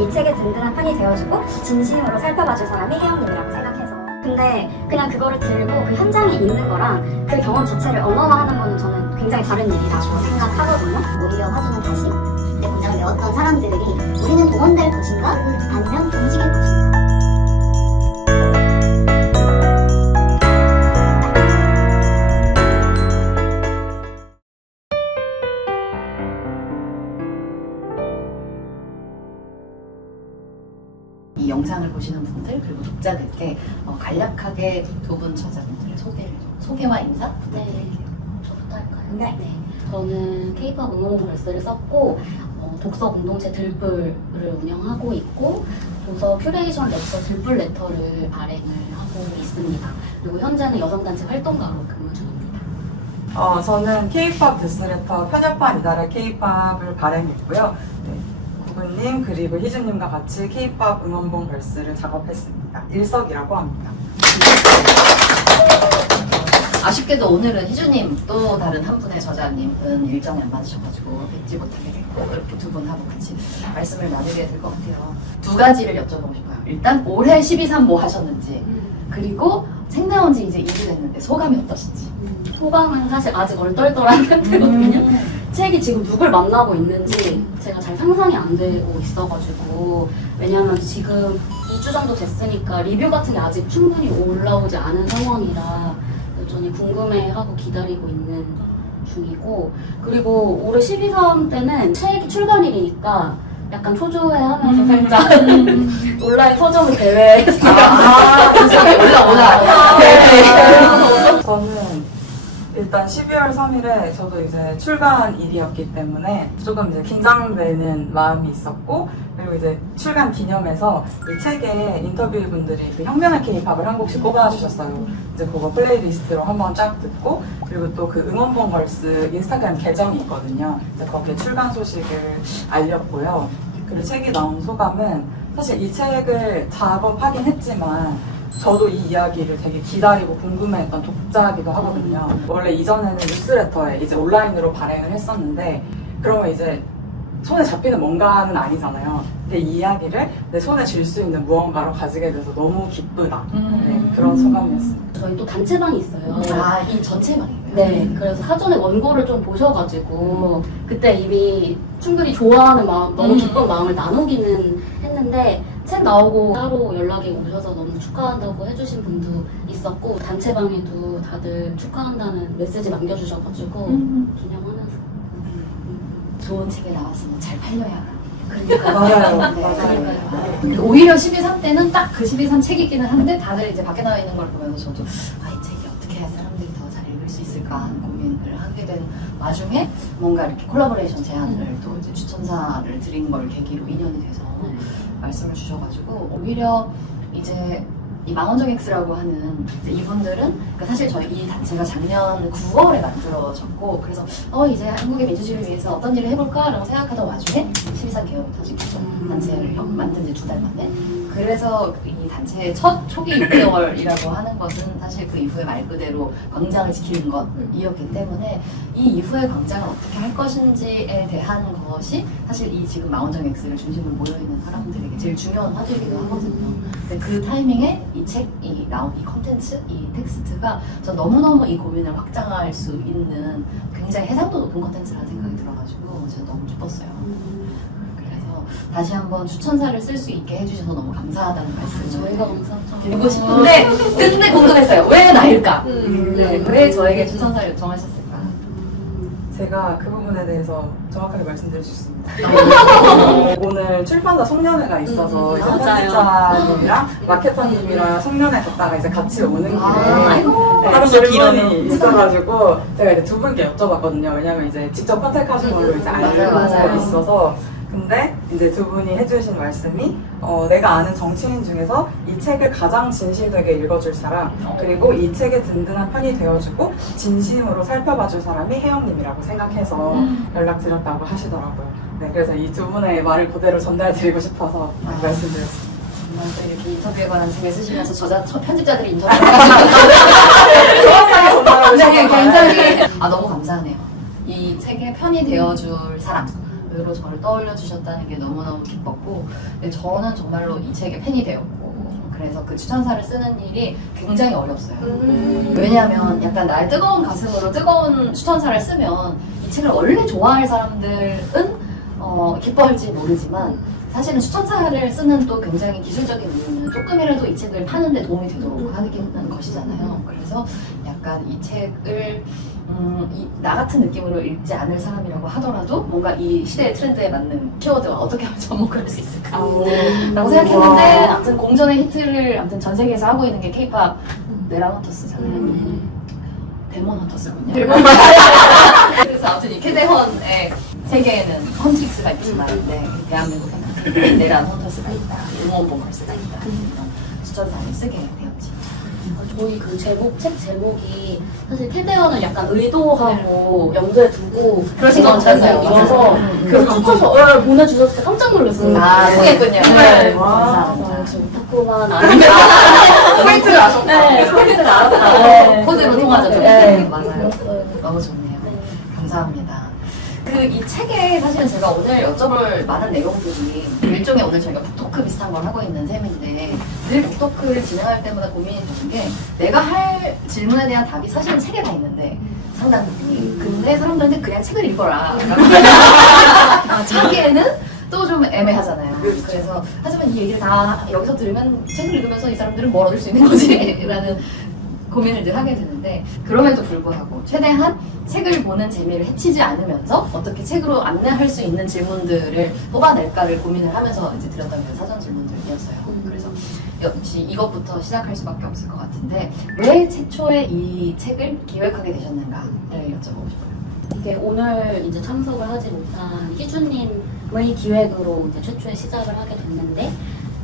이 책의 든든한 편이 되어주고 진심으로 살펴봐줄 사람이 혜영님이라고 생각해서. 근데 그냥 그거를 들고 그 현장에 있는 거랑 그 경험 자체를 언어화하는 거는 저는 굉장히 다른 일이라고 생각하거든요. 오히려 화두는 다시 내 문장을 외웠던 사람들이 우리는 동원될 것인가? 아니면 움직일 것인가? 이 영상을 보시는 분들 그리고 독자들께 간략하게 두 분 저자분들의 소개와 인사 부탁드릴게요. 저부터 할까요? 네. 저는 K-pop 응원걸스를 썼고 독서 공동체 들불을 운영하고 있고 도서 큐레이션 렉처 들불 레터를 발행을 하고 있습니다. 그리고 현재는 여성단체 활동가로 근무 중입니다. 저는 K-pop 뉴스레터 편협한 이달의 K-pop을 발행했고요. 네, 구구님 그리고 희준님과 같이 K-pop 응원봉 걸스를 작업했습니다. 일석이라고 합니다. 아쉽게도 오늘은 희주님 또 다른 한 분의 저자님은 일정이 안 맞으셔가지고 뵙지 못하게 됐고 이렇게 두 분하고 같이 말씀을 나누게 될 것 같아요. 두 가지를 여쭤보고 싶어요. 일단 올해 12.3 뭐 하셨는지 그리고 책 나온 지 이제 2주 됐는데 소감이 어떠신지. 소감은 사실 아직 얼떨떨한 상태거든요. 책이 지금 누굴 만나고 있는지 제가 잘 상상이 안 되고 있어가지고 왜냐면 지금 2주 정도 됐으니까 리뷰 같은 게 아직 충분히 올라오지 않은 상황이라 여전히 궁금해하고 기다리고 있는 중이고 그리고 올해 12.3 때는 책 출간일이니까 약간 초조해하면서 살짝 온라인 서점 대회 세상에 올라오나. 네. 저는 일단 12월 3일에 저도 이제 출간일이었기 때문에 조금 이제 긴장되는 마음이 있었고 그리고 이제 출간 기념해서 이 책에 인터뷰분들이 그 혁명의 K-pop을 한 곡씩 꼽아주셨어요. 이제 그거 플레이리스트로 한번 쫙 듣고 그리고 또 그 응원봉 걸스 인스타그램 계정이 있거든요. 이제 거기에 출간 소식을 알렸고요. 그리고 책이 나온 소감은 사실 이 책을 작업하긴 했지만 저도 이 이야기를 되게 기다리고 궁금해했던 독자이기도 하거든요. 원래 이전에는 뉴스레터에 이제 온라인으로 발행을 했었는데 그러면 이제 손에 잡히는 뭔가는 아니잖아요. 근데 이 이야기를 내 손에 쥘 수 있는 무언가로 가지게 돼서 너무 기쁘다. 네, 그런 소감이었습니다. 저희 또 단체방이 있어요. 이 전체만이에요? 네, 그래서 사전에 원고를 좀 보셔가지고 그때 이미 충분히 좋아하는 마음, 너무 기쁜 마음을 나누기는 했는데 책 나오고 따로 연락이 오셔서 너무 축하한다고 해주신 분도 있었고 단체방에도 다들 축하한다는 메시지 남겨주셔가지고 기념하면서 좋은 책이 나왔으면 잘 팔려야. 맞아요. 맞아요. 근데 오히려 12.3 때는 딱 그 12.3 책이기는 한데 다들 이제 밖에 나와 있는 걸 보면서 저도 이 책이 어떻게 해야 사람들이 더 잘 읽을 수 있을까 하는 고민을 하게 된 와중에 뭔가 이렇게 콜라보레이션 제안을 또 이제 추천사를 드린 걸 계기로 인연이 돼서 말씀을 주셔가지고 오히려 이제 이 망원정 X라고 하는 이제 이분들은 그러니까 사실 저희 이 단체가 작년 9월에 만들어졌고 그래서 이제 한국의 민주주의를 위해서 어떤 일을 해볼까라고 생각하던 와중에 12.3 개혁이 터지겠죠. 단체를 만든 지 2달 만에. 그래서 이 단체의 첫 초기 6개월이라고 하는 것은 사실 그 이후에 말 그대로 광장을 지키는 것이었기 때문에 이 이후의 광장을 어떻게 할 것인지에 대한 것이 사실 이 지금 망원정 X를 중심으로 모여있는 사람들에게 제일 중요한 화두이기도 하거든요. 근데 그 타이밍에 이 책이 나온 이 컨텐츠, 이 텍스트가 전 너무너무 이 고민을 확장할 수 있는 굉장히 해상도 높은 컨텐츠라는 생각이 들어가지고 제가 너무 기뻤어요. 그래서 다시 한번 추천사를 쓸 수 있게 해주셔서 너무 감사하다는 말씀을 저희가 감사하죠. 드리고 싶은데 근데 궁금했어요. 왜 나일까? 네, 왜 저에게 추천사를 요청하셨을까? 제가 그 부분에 대해서 정확하게 말씀드릴 수 있습니다. 오늘 출판사 송년회가 있어서 이제 편집자님이랑 마케터님이랑 송년회 갔다가 이제 같이 오는 길에 다른 질문이 있어가지고 제가 이제 두 분께 여쭤봤거든요. 왜냐면 이제 직접 컨택하신 걸로 이제 알고 있어서 근데 이제 두 분이 해주신 말씀이 내가 아는 정치인 중에서 이 책을 가장 진실되게 읽어줄 사람 그리고 이 책의 든든한 편이 되어주고 진심으로 살펴봐줄 사람이 혜영님이라고 생각해서 연락드렸다고 하시더라고요. 네, 그래서 이 두 분의 말을 그대로 전달드리고 싶어서 말씀드렸습니다. 정말 또 이렇게 인터뷰에 관한 책을 쓰시면서 편집자들이 인터뷰를 정확하게 전달하고 네, 싶어요. 굉장히 너무 감사하네요. 이 책의 편이 되어줄 사람 마음으로 저를 떠올려 주셨다는 게 너무너무 기뻤고, 근데 저는 정말로 이 책의 팬이 되었고, 그래서 그 추천사를 쓰는 일이 굉장히 어렵어요. 왜냐하면 약간 나의 뜨거운 가슴으로 뜨거운 추천사를 쓰면 이 책을 원래 좋아할 사람들은 기뻐할지 모르지만, 사실은 추천사를 쓰는 또 굉장히 기술적인 이유는 조금이라도 이 책을 파는데 도움이 되도록 하는 것이잖아요. 그래서 약간 이 책을 나 같은 느낌으로 읽지 않을 사람이라고 하더라도 뭔가 이 시대의 트렌드에 맞는 키워드와 어떻게 하면 접목할 수 있을까 라고 생각했는데, 아무튼 공전의 히트를 아무튼 전 세계에서 하고 있는 게 케이팝 메라노터스잖아요. 데몬 헌터스군요. 그래서 아무튼 이 캐데헌의 세계에는 헌트릭스가 있지만, 네, 대한민국에는 네란 헌터스가 있다, 응원 보컬스가 있다, 이런 추천사를 쓰게 되었지. 저희 그 책 제목이 사실 캐데헌을 약간 의도하고 염두에 두고 그러신 것 같아요. 그래서 그 추천서 보내주셨을 때 깜짝 놀랐어요. 그랬군요. 네. 감사합니다. 저 오타쿠만 아닌가. 포인트를 아셨다. 네, 포인트를 알았다. 네. 코드로 통하죠. 네. 맞아요. 너무 좋네요. 감사합니다. 이 책에 사실은 제가 오늘 여쭤볼 많은 내용들이 일종의 오늘 저희가 북토크 비슷한 걸 하고 있는 셈인데, 늘 북토크를 진행할 때마다 고민이 되는 게, 내가 할 질문에 대한 답이 사실은 책에 다 있는데 상당 부분이, 근데 사람들한테 그냥 책을 읽어라 라고 자기에는 또 좀 애매하잖아요. 그래서 하지만 이 얘기를 다 여기서 들으면 책을 읽으면서 이 사람들은 뭘 얻을 수 있는 거지? 라는 고민을 늘 하게 되는데, 그럼에도 불구하고 최대한 책을 보는 재미를 해치지 않으면서 어떻게 책으로 안내할 수 있는 질문들을 뽑아낼까를 고민을 하면서 이제 드렸던 그 사전 질문들이었어요. 그래서 역시 이것부터 시작할 수밖에 없을 것 같은데, 왜 최초에 이 책을 기획하게 되셨는가를 여쭤보고 싶어요. 이게 오늘 이제 참석을 하지 못한 희주님의 기획으로 이제 최초에 시작을 하게 됐는데,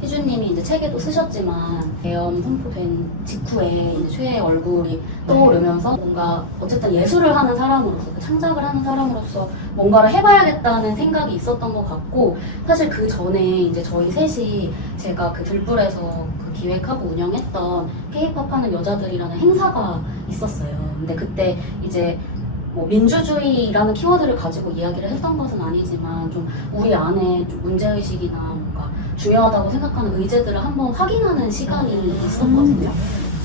희주님이 이제 책에도 쓰셨지만 대염 선포된 직후에 이제 최애의 얼굴이 떠오르면서 뭔가 어쨌든 예술을 하는 사람으로서, 창작을 하는 사람으로서 뭔가를 해봐야겠다는 생각이 있었던 것 같고, 사실 그 전에 이제 저희 셋이 제가 그 들불에서 그 기획하고 운영했던 K-pop 하는 여자들이라는 행사가 있었어요. 근데 그때 이제 뭐 민주주의라는 키워드를 가지고 이야기를 했던 것은 아니지만 좀 우리 안에 좀 문제의식이나 뭔가 중요하다고 생각하는 의제들을 한번 확인하는 시간이 있었거든요.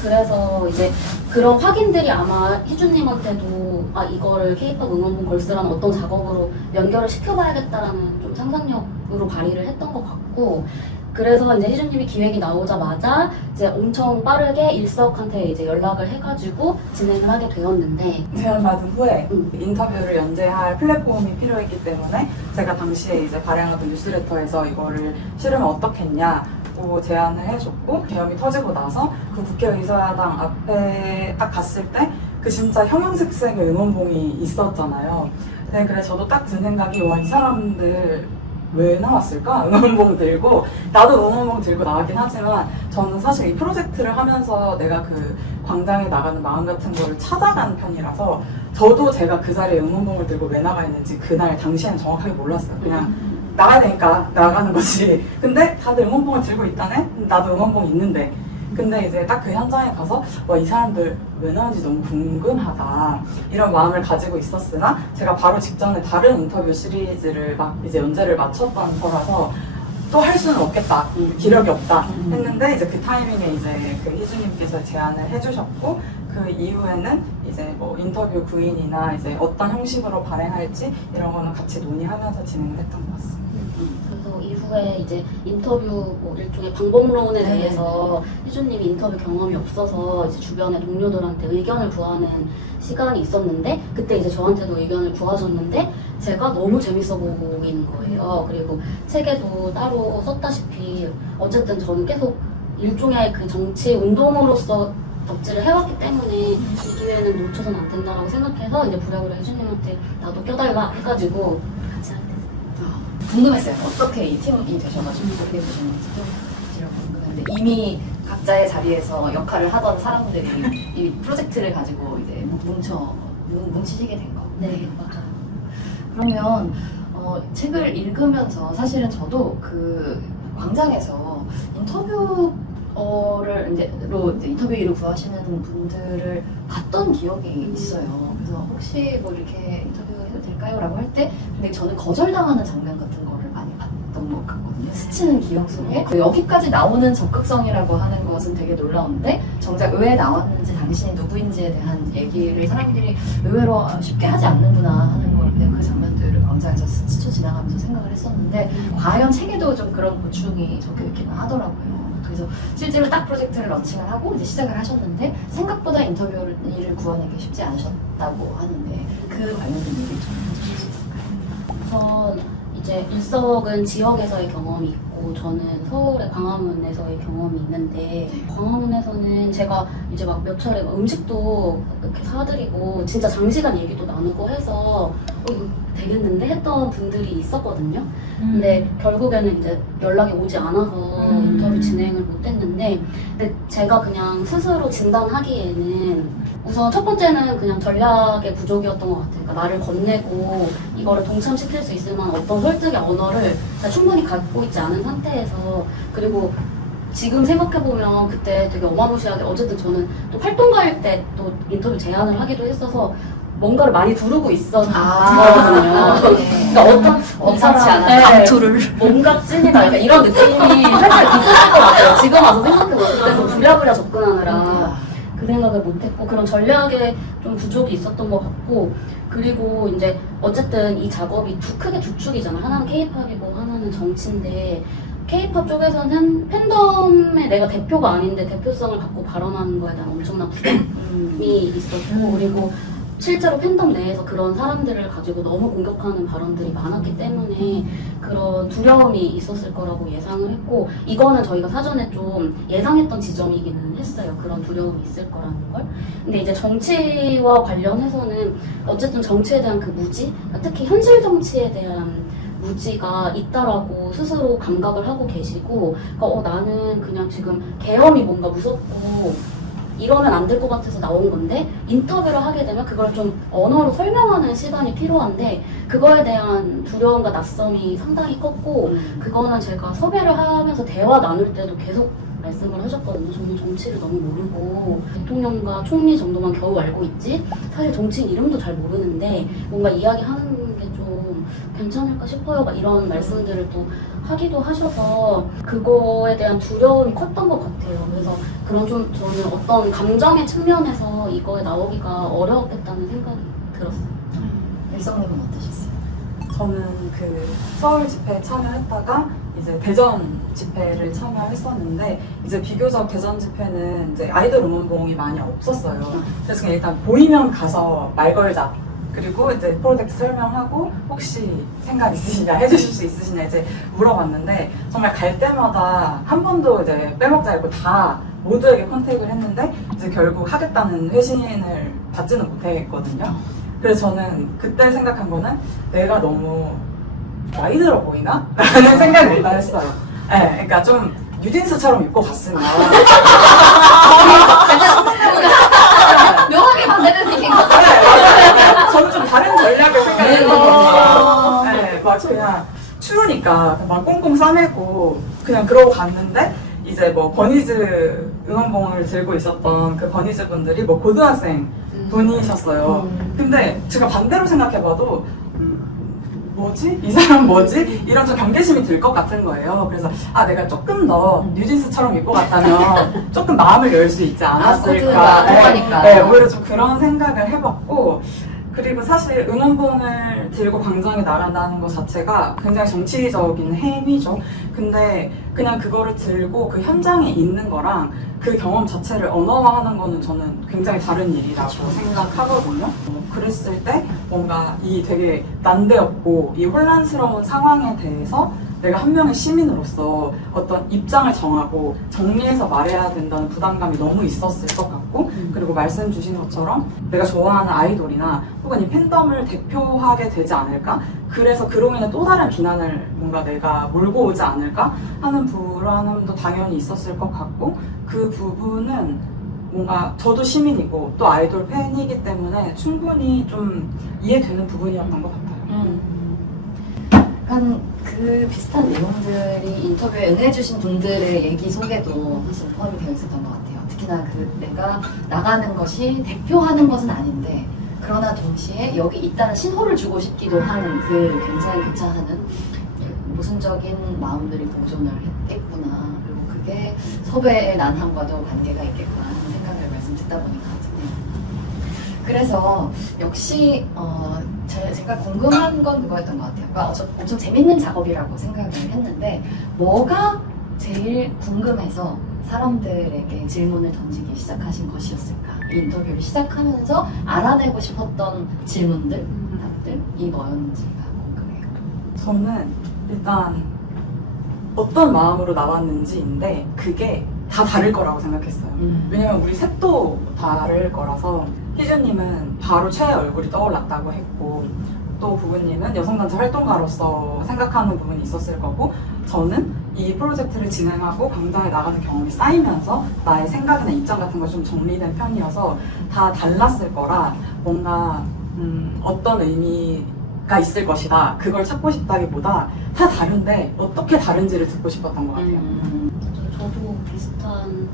그래서 이제 그런 확인들이 아마 희주님한테도 이거를 K-pop 응원봉 걸스라는 어떤 작업으로 연결을 시켜봐야겠다라는 좀 상상력으로 발휘를 했던 것 같고, 그래서 이제 희주님이 기획이 나오자마자 이제 엄청 빠르게 일석한테 이제 연락을 해가지고 진행을 하게 되었는데, 제안받은 후에 인터뷰를 연재할 플랫폼이 필요했기 때문에 제가 당시에 이제 발행하던 뉴스레터에서 이거를 실으면 어떻겠냐고 제안을 해줬고, 계엄이 터지고 나서 그 국회의사당 앞에 딱 갔을 때 그 진짜 형형색색의 응원봉이 있었잖아요. 네, 그래서 저도 딱 든 생각이, 와, 이 사람들 왜 나왔을까? 응원봉 들고. 나도 응원봉 들고 나왔긴 하지만 저는 사실 이 프로젝트를 하면서 내가 그 광장에 나가는 마음 같은 거를 찾아간 편이라서, 저도 제가 그 자리에 응원봉을 들고 왜 나가 있는지 그날 당시에는 정확하게 몰랐어요. 그냥 나가야 되니까 나가는 거지. 근데 다들 응원봉을 들고 있다네? 나도 응원봉 있는데. 근데 이제 딱 그 현장에 가서, 와, 이 사람들 왜 나왔는지 너무 궁금하다, 이런 마음을 가지고 있었으나, 제가 바로 직전에 다른 인터뷰 시리즈를 막 이제 연재를 마쳤던 터라서 또 할 수는 없겠다, 기력이 없다 했는데, 이제 그 타이밍에 이제 그 희주님께서 제안을 해주셨고, 그 이후에는 이제 뭐 인터뷰 구인이나 이제 어떤 형식으로 발행할지 이런 거는 같이 논의하면서 진행을 했던 것 같습니다. 그래서 이후에 이제 인터뷰 뭐 일종의 방법론에 대해서 희주님이 인터뷰 경험이 없어서 이제 주변의 동료들한테 의견을 구하는 시간이 있었는데, 그때 이제 저한테도 의견을 구하셨는데 제가 너무 재밌어 보이는 거예요. 그리고 책에도 따로 썼다시피 어쨌든 저는 계속 일종의 그 정치 운동으로서 덕질을 해왔기 때문에 이 기회는 놓쳐서는 안 된다라고 생각해서 이제 부랴부랴 희주님한테 나도 껴달라 해가지고 같이 하게 됐어요. 궁금했어요. 어떻게 이 팀이 되셔가지고 어떻게 되셨는지 궁금했는데, 이미 각자의 자리에서 역할을 하던 사람들이 이 프로젝트를 가지고 이제 뭉치시게 된 거. 네, 맞아요. 그러면 책을 읽으면서 사실은 저도 그 광장에서 인터뷰 거를 이제 인터뷰 일을 구하시는 분들을 봤던 기억이 있어요. 그래서 혹시 뭐 이렇게 인터뷰해도 될까요? 라고 할 때 근데 저는 거절당하는 장면 같은 거를 많이 봤던 것 같거든요. 스치는 기억 속에 여기까지 나오는 적극성이라고 하는 것은 되게 놀라운데 정작 왜 나왔는지 당신이 누구인지에 대한 얘기를 사람들이 의외로 쉽게 하지 않는구나 하는 걸 그냥 그 장면들을 광장에서 스쳐 지나가면서 생각을 했었는데 과연 책에도 좀 그런 고충이 적혀 있기는 하더라고요. 그래서 실제로 딱 프로젝트를 런칭을 하고 이제 시작을 하셨는데 생각보다 인터뷰를 일을 구하는 게 쉽지 않으셨다고 하는데 그 관련된 얘기 좀 해주실 수 있을까요? 전 이제 일석은 지역에서의 경험이 있고 저는 서울의 광화문에서의 경험이 있는데 광화문에서는 제가 이제 막 몇 차례 막 음식도 이렇게 사드리고 진짜 장시간 얘기도 나누고 해서 이거 되겠는데 했던 분들이 있었거든요. 근데 결국에는 이제 연락이 오지 않아서 인터뷰 진행을 못했는데 근데 제가 그냥 스스로 진단하기에는 우선 첫 번째는 그냥 전략의 부족이었던 것 같아요. 그러니까 나를 건네고 이거를 동참시킬 수 있을 만한 어떤 설득의 언어를 제가 충분히 갖고 있지 않은 상태에서 그리고 지금 생각해보면 그때 되게 어마무시하게 어쨌든 저는 또 활동가일 때 또 인터뷰 제안을 하기도 했어서 뭔가를 많이 두르고 있었거든요. 그러니까 어떤 엄청치 않은 감투를 뭔가 찐이다 약간 이런 느낌이 살짝 있었을 것 같아요. 지금 와서 생각해보면 그래서 부랴부랴 접근하느라 그 생각을 못했고 그런 전략에 좀 부족이 있었던 것 같고 그리고 이제 어쨌든 이 작업이 크게 두 축이잖아요. 하나는 K-팝이고 하나는 정치인데 K-팝 쪽에서는 팬덤의 내가 대표가 아닌데 대표성을 갖고 발언하는 거에 대한 엄청난 부담이 있었고 그리고 실제로 팬덤 내에서 그런 사람들을 가지고 너무 공격하는 발언들이 많았기 때문에 그런 두려움이 있었을 거라고 예상을 했고 이거는 저희가 사전에 좀 예상했던 지점이기는 했어요. 그런 두려움이 있을 거라는 걸. 근데 이제 정치와 관련해서는 어쨌든 정치에 대한 그 무지, 특히 현실 정치에 대한 무지가 있다라고 스스로 감각을 하고 계시고 그러니까 나는 그냥 지금 계엄이 뭔가 무섭고 이러면 안 될 것 같아서 나온 건데 인터뷰를 하게 되면 그걸 좀 언어로 설명하는 시간이 필요한데 그거에 대한 두려움과 낯섦이 상당히 컸고 그거는 제가 섭외를 하면서 대화 나눌 때도 계속 말씀을 하셨거든요. 저는 정치를 너무 모르고 대통령과 총리 정도만 겨우 알고 있지 사실 정치인 이름도 잘 모르는데 뭔가 이야기하는 게 좀 괜찮을까 싶어요. 막 이런 말씀들을 또 하기도 하셔서 그거에 대한 두려움이 컸던 것 같아요. 그래서 그런 좀 저는 어떤 감정의 측면에서 이거에 나오기가 어려웠겠다는 생각이 들었어요. 일성님은 어떠셨어요? 저는 그 서울 집회에 참여했다가 이제 대전 집회를 참여했었는데 이제 비교적 대전 집회는 이제 아이돌 응원봉이 많이 없었어요. 그래서 그냥 일단 보이면 가서 말 걸자. 그리고 이제 프로젝트 설명하고 혹시 생각 있으시냐 해주실 수 있으시냐 이제 물어봤는데 정말 갈 때마다 한 번도 이제 빼먹지 않고 다 모두에게 컨택을 했는데 이제 결국 하겠다는 회신을 받지는 못했거든요. 그래서 저는 그때 생각한 거는 내가 너무 나이 들어 보이나? 라는 생각을 일단 했어요. 네, 그러니까 좀 뉴진스처럼 입고 갔으면 묘하게 반대되는 얘기인 것 저는 좀 다른 전략을 생각했거든요. 네, 막 그냥 추우니까 막 꽁꽁 싸매고 그냥 그러고 갔는데 이제 뭐 버니즈 응원봉을 들고 있었던 그 버니즈 분들이 뭐 고등학생 분이셨어요. 근데 제가 반대로 생각해봐도 뭐지? 이 사람 뭐지? 이런 좀 경계심이 들 것 같은 거예요. 그래서 내가 조금 더 뉴진스처럼 입고 갔다면 조금 마음을 열 수 있지 않았을까. 코드가 네, 오히려 좀 그런 생각을 해봤고 그리고 사실 응원봉을 들고 광장에 나간다는 것 자체가 굉장히 정치적인 행위죠. 근데 그냥 그거를 들고 그 현장에 있는 거랑 그 경험 자체를 언어화하는 거는 저는 굉장히 다른 일이라고 생각하거든요. 그랬을 때 뭔가 이 되게 난데없고 이 혼란스러운 상황에 대해서 내가 한 명의 시민으로서 어떤 입장을 정하고 정리해서 말해야 된다는 부담감이 너무 있었을 것 같고 그리고 말씀 주신 것처럼 내가 좋아하는 아이돌이나 혹은 이 팬덤을 대표하게 되지 않을까? 그래서 그로 인해 또 다른 비난을 뭔가 내가 몰고 오지 않을까? 하는 불안함도 당연히 있었을 것 같고 그 부분은 뭔가 저도 시민이고 또 아이돌 팬이기 때문에 충분히 좀 이해되는 부분이었던 것 같아요. 약간 그 그 비슷한 내용들이 인터뷰에 응해주신 분들의 얘기 속에도 사실 포함이 되어 있었던 것 같아요. 특히나 그 내가 나가는 것이 대표하는 것은 아닌데 그러나 동시에 여기 있다는 신호를 주고 싶기도 하는 그 굉장히 교차하는 모순적인 마음들이 보존을 했겠구나. 그리고 그게 섭외의 난항과도 관계가 있겠구나 하는 생각을 말씀 듣다 보니까 드네요. 그래서 역시 제가 궁금한 건 그거였던 것 같아요. 그러니까 엄청 재밌는 작업이라고 생각을 했는데 뭐가 제일 궁금해서 사람들에게 질문을 던지기 시작하신 것이었을까? 이 인터뷰를 시작하면서 알아내고 싶었던 질문들, 답들이 뭐였는지가 궁금해요. 저는 일단 어떤 마음으로 나왔는지인데 그게 다 다를 거라고 생각했어요. 왜냐면 우리 셋도 다를 거라서 희주님은 바로 최애 얼굴이 떠올랐다고 했고 또 부부님은 여성단체 활동가로서 생각하는 부분이 있었을 거고 저는 이 프로젝트를 진행하고 광장에 나가는 경험이 쌓이면서 나의 생각이나 입장 같은 거 좀 정리된 편이어서 다 달랐을 거라 뭔가 어떤 의미가 있을 것이다 그걸 찾고 싶다기보다 다 다른데 어떻게 다른지를 듣고 싶었던 것 같아요. 저도 비슷한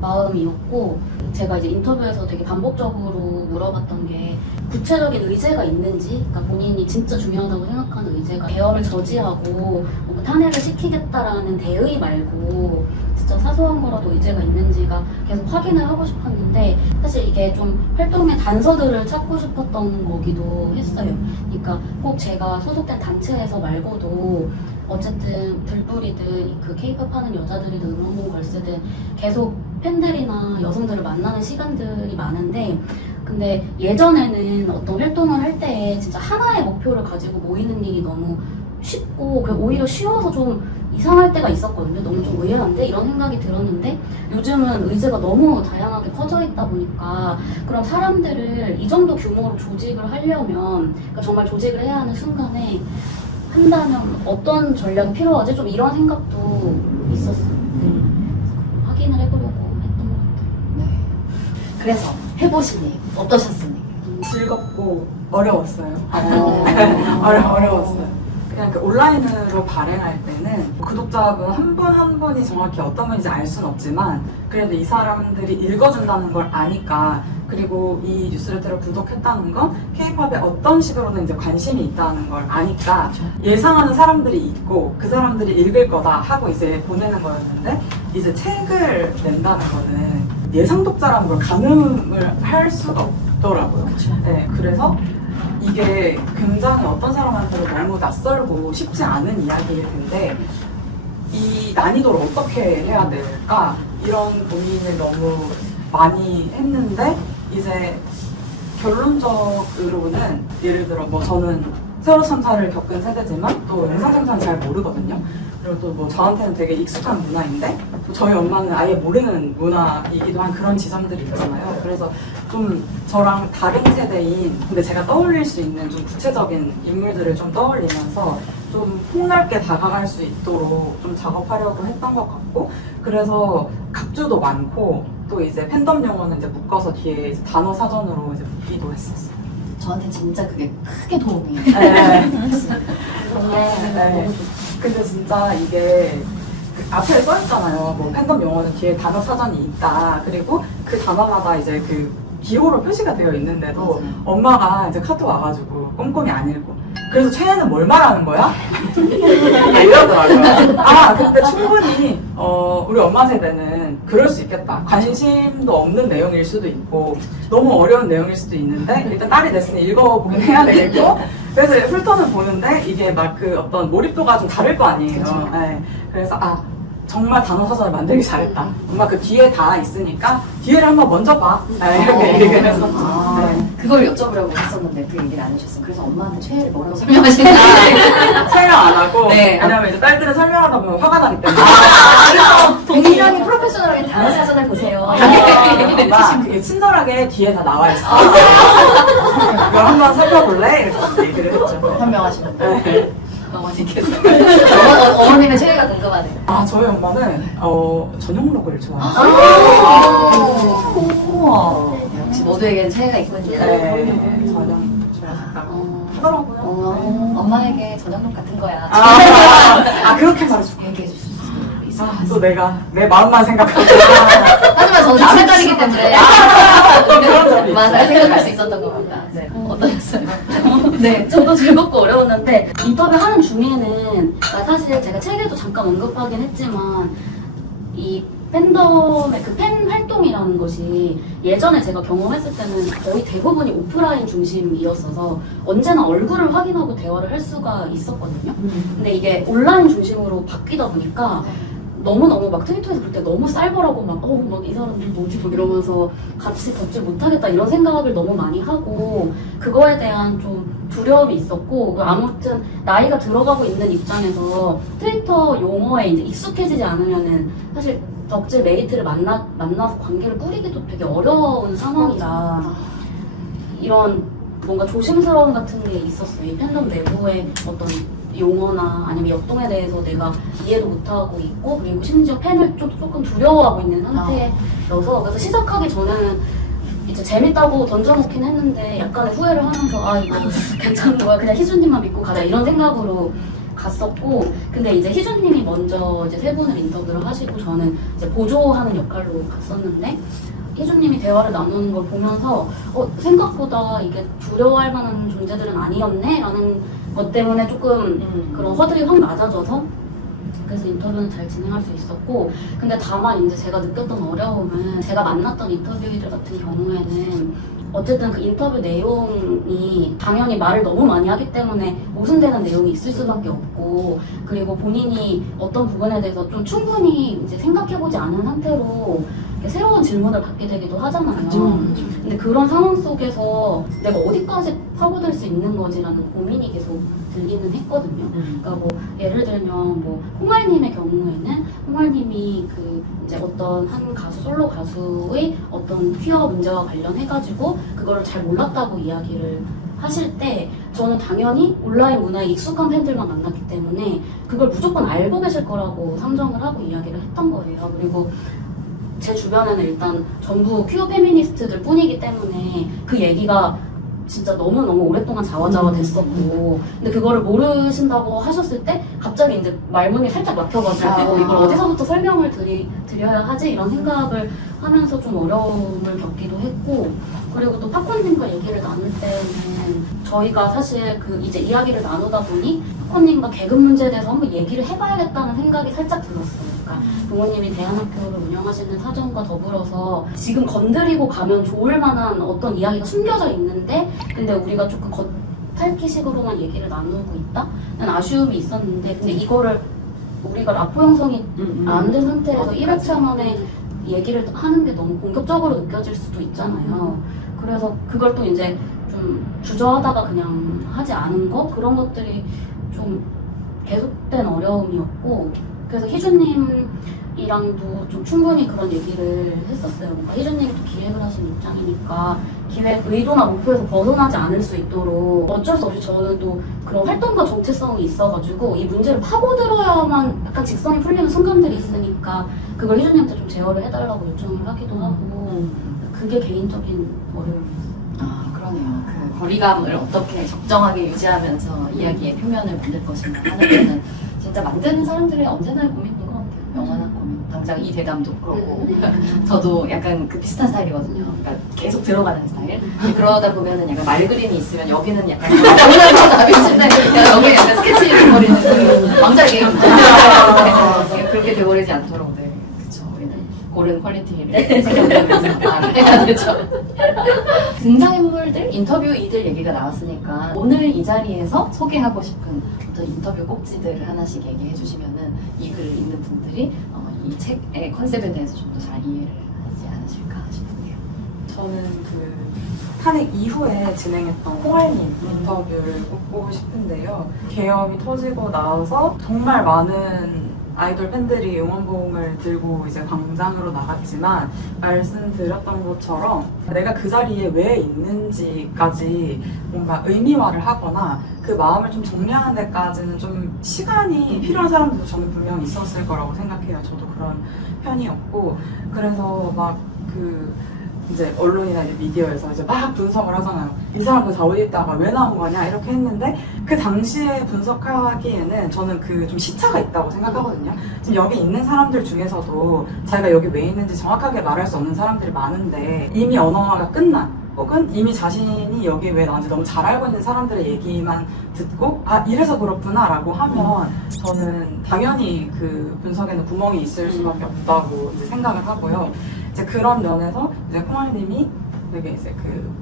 마음이었고 제가 이제 인터뷰에서 되게 반복적으로 물어봤던 게 구체적인 의제가 있는지, 그러니까 본인이 진짜 중요하다고 생각하는 의제가 계엄을 저지하고 뭔가 탄핵을 시키겠다라는 대의 말고 진짜 사소한 거라도 의제가 있는지가 계속 확인을 하고 싶었는데 사실 이게 좀 활동의 단서들을 찾고 싶었던 거기도 했어요. 그러니까 꼭 제가 소속된 단체에서 말고도 어쨌든 불불이든 그 케이팝 하는 여자들이든 응원봉 걸스든 계속 팬들이나 여성들을 만나는 시간들이 많은데 근데 예전에는 어떤 활동을 할 때에 진짜 하나의 목표를 가지고 모이는 일이 너무 쉽고 오히려 쉬워서 좀 이상할 때가 있었거든요. 너무 좀 의아한데 이런 생각이 들었는데 요즘은 의제가 너무 다양하게 퍼져 있다 보니까 그럼 사람들을 이 정도 규모로 조직을 하려면 그러니까 정말 조직을 해야 하는 순간에 한다면 어떤 전략이 필요하지? 좀 이런 생각도 있었어요. 확인을 해보려고 했던 것 같아요. 네. 그래서 해보시니 어떠셨습니까? 즐겁고 어려웠어요. 어려웠어요. 그냥 그 온라인으로 발행할 때는 구독자분 한 분 한 분이 정확히 어떤 분인지 알 수는 없지만 그래도 이 사람들이 읽어준다는 걸 아니까 그리고 이 뉴스레터를 구독했다는 건 K-팝에 어떤 식으로는 이제 관심이 있다는 걸 아니까 예상하는 사람들이 있고 그 사람들이 읽을 거다 하고 이제 보내는 거였는데 이제 책을 낸다는 거는 예상 독자라는 걸 가늠을 할 수가 없더라고요. 네, 그래서 이게 굉장히 어떤 사람한테도 너무 낯설고 쉽지 않은 이야기일 텐데 이 난이도를 어떻게 해야 될까 이런 고민을 너무 많이 했는데 이제 결론적으로는 예를 들어 뭐 저는 세월호 참사를 겪은 세대지만 또 영상생산은 잘 모르거든요. 그리고 또 뭐 저한테는 되게 익숙한 문화인데 또 저희 엄마는 아예 모르는 문화이기도 한 그런 지점들이 있잖아요. 그래서 좀 저랑 다른 세대인 근데 제가 떠올릴 수 있는 좀 구체적인 인물들을 좀 떠올리면서 좀 폭넓게 다가갈 수 있도록 좀 작업하려고 했던 것 같고 그래서 각주도 많고 또 이제 팬덤 용어는 이제 묶어서 뒤에 이제 단어 사전으로 이제 묶기도 했었어요. 저한테 진짜 그게 크게 도움이 네. 됐습니다. 네. 근데 진짜 이게 그 앞에 써 있잖아요. 뭐 팬덤 용어는 뒤에 단어 사전이 있다. 그리고 그 단어마다 이제 그 기호로 표시가 되어 있는데도 맞아요. 엄마가 이제 카톡 와가지고 꼼꼼히 안 읽고 그래서 최애는 뭘 말하는 거야? 이러더라고요. 아 근데 충분히 우리 엄마 세대는 그럴 수 있겠다. 관심도 없는 내용일 수도 있고 너무 어려운 내용일 수도 있는데 일단 딸이 됐으니 읽어보긴 해야 되겠고 그래서 훑어는 보는데 이게 막 그 어떤 몰입도가 좀 다를 거 아니에요. 네. 그래서 정말 단어 사전을 만들기 잘했다. 엄마 그 뒤에 다 있으니까 뒤에를 한번 먼저 봐. 이렇게 얘기를 했었죠. 네. 그걸 여쭤보려고 했었는데 그 얘기를 안 해주셨어요. 그래서 엄마한테 최애를 뭐라고 설명하시는지 설명 안 하고 네. 왜냐면 이제 딸들은 설명하다 보면 화가 나기 때문에 굉장히 프로페셔널하게 단어 사전을 보세요. 엄마 그게 친절하게 뒤에 다 나와 있어. 이걸 한번 살펴볼래? 이렇게 얘기를 했죠. 현명하시는 분. 네. 어머니께서 어머님의 최애가 궁금하네요. 저희 엄마는 전용록을 좋아해요. 우와. 역시 모두에게는 최애가 있군요. 네, 전용 좋아하셨다고 하더라고요. 엄마에게 저녁록 같은 거야. 그렇게 말해주고. 얘기해 줄 수 있어요. 또 내가 내 마음만 생각하고. 하지만 저는 남의 딸이기 때문에 그런 점이 맞아요. 생각할 수 있었던 겁니다. 네. 어떠셨어요? 네, 저도 즐겁고 어려웠는데 인터뷰하는 중에는 사실 제가 책에도 잠깐 언급하긴 했지만 이 팬덤의 그 팬 활동이라는 것이 예전에 제가 경험했을 때는 거의 대부분이 오프라인 중심이었어서 언제나 얼굴을 확인하고 대화를 할 수가 있었거든요. 근데 이게 온라인 중심으로 바뀌다 보니까 너무너무 막 트위터에서 볼 때 너무 쌀벌하고 막 이 사람들 뭐지 뭐 이러면서 같이 걷질 못하겠다 이런 생각을 너무 많이 하고 그거에 대한 좀 두려움이 있었고 아무튼 나이가 들어가고 있는 입장에서 트위터 용어에 이제 익숙해지지 않으면은 사실 덕질 메이트를 만나서 관계를 꾸리기도 되게 어려운 상황이라 이런 뭔가 조심스러움 같은 게 있었어요. 이 팬덤 내부의 어떤 용어나 아니면 역동에 대해서 내가 이해도 못하고 있고 그리고 심지어 팬을 조금 두려워하고 있는 상태여서 그래서 시작하기 전에는 이제 재밌다고 던져놓긴 했는데 약간의 후회를 하면서 이거 괜찮은 거야 그냥 희준님만 믿고 가자 이런 생각으로 갔었고 근데 이제 희준님이 먼저 이제 세 분을 인터뷰를 하시고 저는 이제 보조하는 역할로 갔었는데 희준님이 대화를 나누는 걸 보면서 생각보다 이게 두려워할 만한 존재들은 아니었네 라는 것 때문에 조금 그런 허들이 확 낮아져서 그래서 인터뷰는 잘 진행할 수 있었고 근데 다만 이제 제가 느꼈던 어려움은 제가 만났던 인터뷰이들 같은 경우에는 어쨌든 그 인터뷰 내용이 당연히 말을 너무 많이 하기 때문에 모순되는 내용이 있을 수밖에 없고 그리고 본인이 어떤 부분에 대해서 좀 충분히 이제 생각해보지 않은 상태로 새로운 질문을 받게 되기도 하잖아요. 근데 그런 상황 속에서 내가 어디까지 파고들 수 있는 거지라는 고민이 계속 들기는 했거든요. 그러니까 뭐 예를 들면 뭐 홍알님의 경우에는 홍알님이 그 이제 어떤 한 가수 솔로 가수의 어떤 퀴어 문제와 관련해가지고 그거를 잘 몰랐다고 이야기를 하실 때 저는 당연히 온라인 문화에 익숙한 팬들만 만났기 때문에 그걸 무조건 알고 계실 거라고 상정을 하고 이야기를 했던 거예요. 그리고 제 주변에는 일단 전부 퀴어 페미니스트들 뿐이기 때문에 그 얘기가 진짜 너무너무 오랫동안 자화자화 됐었고 근데 그거를 모르신다고 하셨을 때 갑자기 이제 말문이 살짝 막혀가지고 이걸 어디서부터 설명을 드려야 하지 이런 생각을 하면서 좀 어려움을 겪기도 했고 그리고 또 팝콘님과 얘기를 나눌 때는 저희가 사실 그 이제 이야기를 나누다 보니 팝콘님과 개그 문제에 대해서 한번 얘기를 해봐야겠다는 생각이 살짝 들었어요. 그러니까 부모님이 대안학교를 운영하시는 사정과 더불어서 지금 건드리고 가면 좋을 만한 어떤 이야기가 숨겨져 있는데 근데 우리가 조금 겉핥기식으로만 얘기를 나누고 있다는 아쉬움이 있었는데 근데 이거를 우리가 라포 형성이 안 된 상태에서 1회차 만에 얘기를 하는 게 너무 공격적으로 느껴질 수도 있잖아요. 그래서 그걸 또 이제 좀 주저하다가 그냥 하지 않은 거 그런 것들이 좀 계속된 어려움이었고 그래서 희준님이랑도 좀 충분히 그런 얘기를 했었어요. 그러니까 희준님이 또 기획을 하신 입장이니까 기획 의도나 목표에서 벗어나지 않을 수 있도록 어쩔 수 없이 저는 또 그런 활동과 정체성이 있어가지고 이 문제를 파고들어야만 약간 직성이 풀리는 순간들이 있으니까 그걸 희준님한테 좀 제어를 해달라고 요청을 하기도 하고 그게 개인적인 어려움이었어요. 그러네요. 그 거리감을 어떻게 적정하게 유지하면서 이야기의 표면을 만들 것인가 하는 데는 진짜 만드는 사람들의 언제나 고민인 것 같아요. 영원한 고민. 당장 이 대담도 그렇고 저도 약간 그 비슷한 스타일이거든요. 그러니까 계속 들어가는 스타일. 그러다 보면은 약간 말 그림이 있으면 여기는 약간 영원한 답이 있는데 여기 약간 스케치 해버리는 그 왕자 게임 그렇게 돼버리지 않도록 네. 그쵸. 우리는 고른 퀄리티를 생각하면서 해야 되죠. 등장인물들, 인터뷰이들 얘기가 나왔으니까 오늘 이 자리에서 소개하고 싶은 어떤 인터뷰 꼭지들을 하나씩 얘기해 주시면은 이 글을 읽는 분들이 이 책의 컨셉에 대해서 좀 더 잘 이해를 하지 않으실까 싶은데요. 저는 그 탄핵 이후에 진행했던 홍알님 인터뷰를 꼽고 싶은데요. 계엄이 터지고 나서 정말 많은 아이돌 팬들이 응원봉을 들고 이제 광장으로 나갔지만 말씀드렸던 것처럼 내가 그 자리에 왜 있는지까지 뭔가 의미화를 하거나 그 마음을 좀 정리하는 데까지는 좀 시간이 필요한 사람들도 저는 분명 있었을 거라고 생각해요. 저도 그런 편이었고 그래서 막 그 이제 언론이나 이제 미디어에서 이제 막 분석을 하잖아요. 이 사람들 다 어디 있다가 왜 나온 거냐 이렇게 했는데 그 당시에 분석하기에는 저는 그 좀 시차가 있다고 생각하거든요. 지금 여기 있는 사람들 중에서도 자기가 여기 왜 있는지 정확하게 말할 수 없는 사람들이 많은데 이미 언어화가 끝난 혹은 이미 자신이 여기 왜 나왔는지 너무 잘 알고 있는 사람들의 얘기만 듣고 아 이래서 그렇구나 라고 하면 저는 당연히 그 분석에는 구멍이 있을 수밖에 없다고 이제 생각을 하고요. 이제 그런 면에서 이제 콩알님이 되게 이제 그